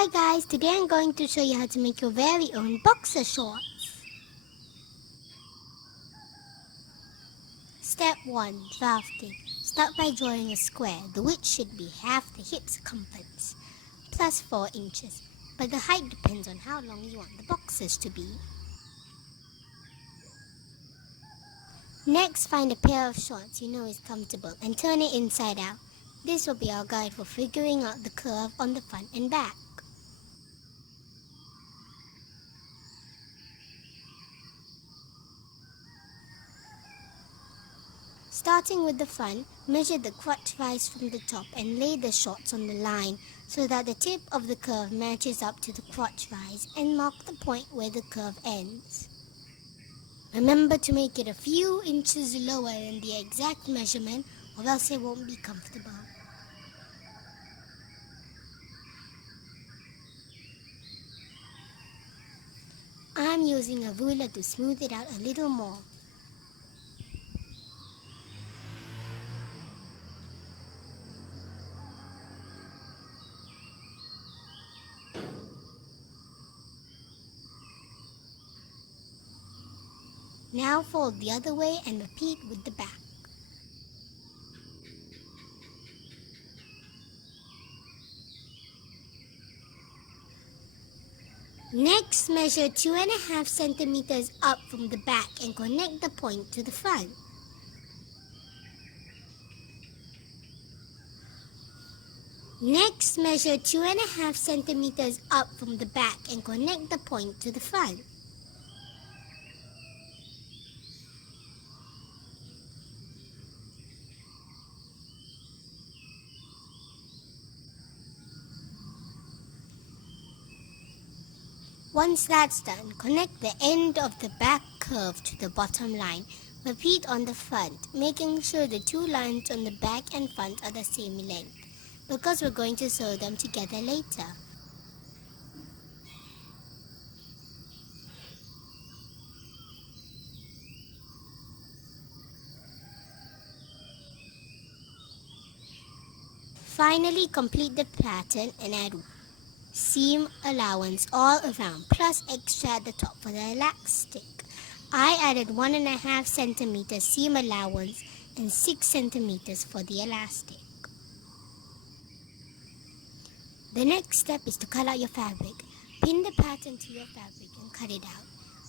Hi guys, today I'm going to show you how to make your very own boxer shorts. Step 1. Drafting. Start by drawing a square. The width should be half the hip circumference, plus 4 inches, but the height depends on how long you want the boxers to be. Next, find a pair of shorts you know is comfortable and turn it inside out. This will be our guide for figuring out the curve on the front and back. Starting with the front, measure the crotch rise from the top and lay the shorts on the line so that the tip of the curve matches up to the crotch rise and mark the point where the curve ends. Remember to make it a few inches lower than the exact measurement or else it won't be comfortable. I'm using a ruler to smooth it out a little more. Now fold the other way and repeat with the back. Next, measure 2.5 centimeters up from the back and connect the point to the front. Next, measure 2.5 centimeters up from the back and connect the point to the front. Once that's done, connect the end of the back curve to the bottom line. Repeat on the front, making sure the two lines on the back and front are the same length, because we're going to sew them together later. Finally, complete the pattern and add seam allowance all around, plus extra at the top for the elastic. I added 1.5 centimeters seam allowance and 6 centimeters for the elastic. The next step is to cut out your fabric. Pin the pattern to your fabric and cut it out.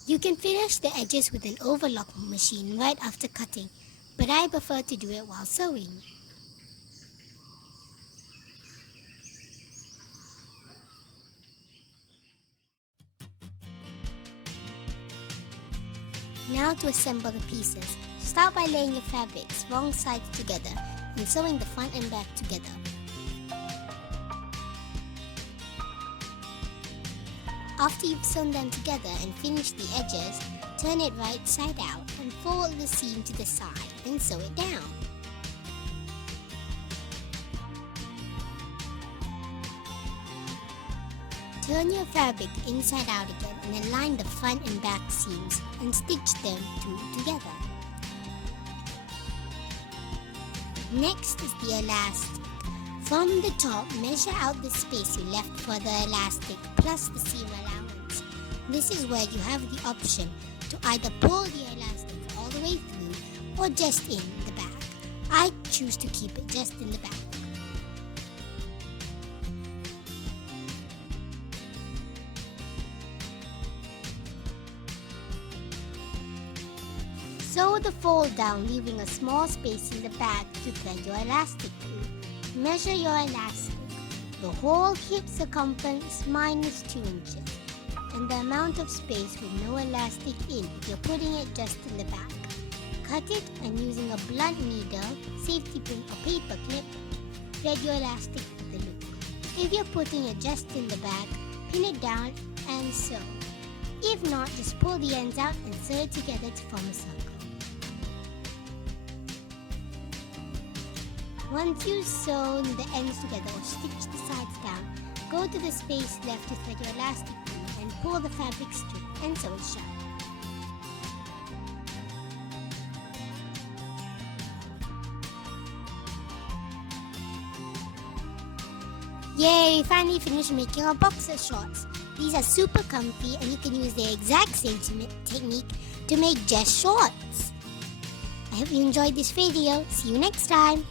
You can finish the edges with an overlock machine right after cutting, but I prefer to do it while sewing. Now to assemble the pieces. Start by laying your fabrics wrong sides together and sewing the front and back together. After you've sewn them together and finished the edges, turn it right side out and fold the seam to the side and sew it down. Turn your fabric inside out again and align the front and back seams and stitch them two together. Next is the elastic. From the top, measure out the space you left for the elastic plus the seam allowance. This is where you have the option to either pull the elastic all the way through or just in the back. I choose to keep it just in the back. Sew the fold down, leaving a small space in the back to thread your elastic through. Measure your elastic, the whole hip circumference minus 2 inches, and the amount of space with no elastic in if you're putting it just in the back. Cut it and using a blunt needle, safety pin or paper clip, thread your elastic with the loop. If you're putting it just in the back, pin it down and sew. If not, just pull the ends out and sew it together to form a circle. Once you've sewn the ends together or stitched the sides down, go to the space left to thread your elastic through and pull the fabric straight and sew it shut. Yay, finally finished making our boxer shorts. These are super comfy and you can use the exact same technique to make just shorts. I hope you enjoyed this video. See you next time.